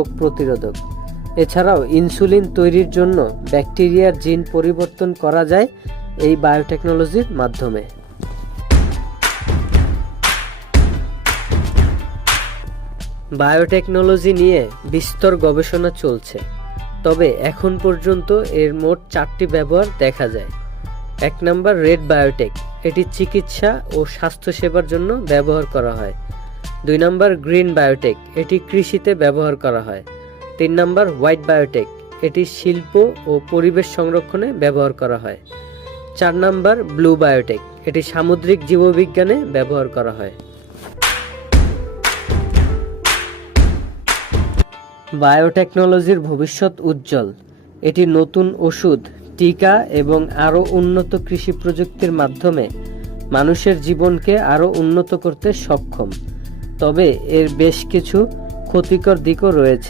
রোগ প্রতিরোধক। এছাড়াও ইনসুলিন তৈরির জন্য ব্যাকটেরিয়ার জিন পরিবর্তন করা যায় এই বায়োটেকনোলজির মাধ্যমে। বায়োটেকনোলজি নিয়ে বিস্তর গবেষণা চলছে, তবে এখন পর্যন্ত এর মোট 4টি ব্যবহার দেখা যায়। 1 নম্বর রেড বায়োটেক, এটি চিকিৎসা ও স্বাস্থ্যসেবার জন্য ব্যবহার করা হয়। 2 নম্বর গ্রিন বায়োটেক, এটি কৃষিতে ব্যবহার করা হয়। 3 নম্বর হোয়াইট বায়োটেক, এটি শিল্প ও পরিবেশ সংরক্ষণে ব্যবহার করা হয়। 4 নম্বর ব্লু বায়োটেক, এটি সামুদ্রিক জীববিজ্ঞানে ব্যবহার করা হয়। বায়োটেকনোলজির ভবিষ্যৎ উজ্জ্বল। এটি নতুন ওষুধ, টিকা এবং আরও উন্নত কৃষি প্রযুক্তির মাধ্যমে মানুষের জীবনকে আরও উন্নত করতে সক্ষম। তবে এর বেশ কিছু ক্ষতিকর দিকও রয়েছে।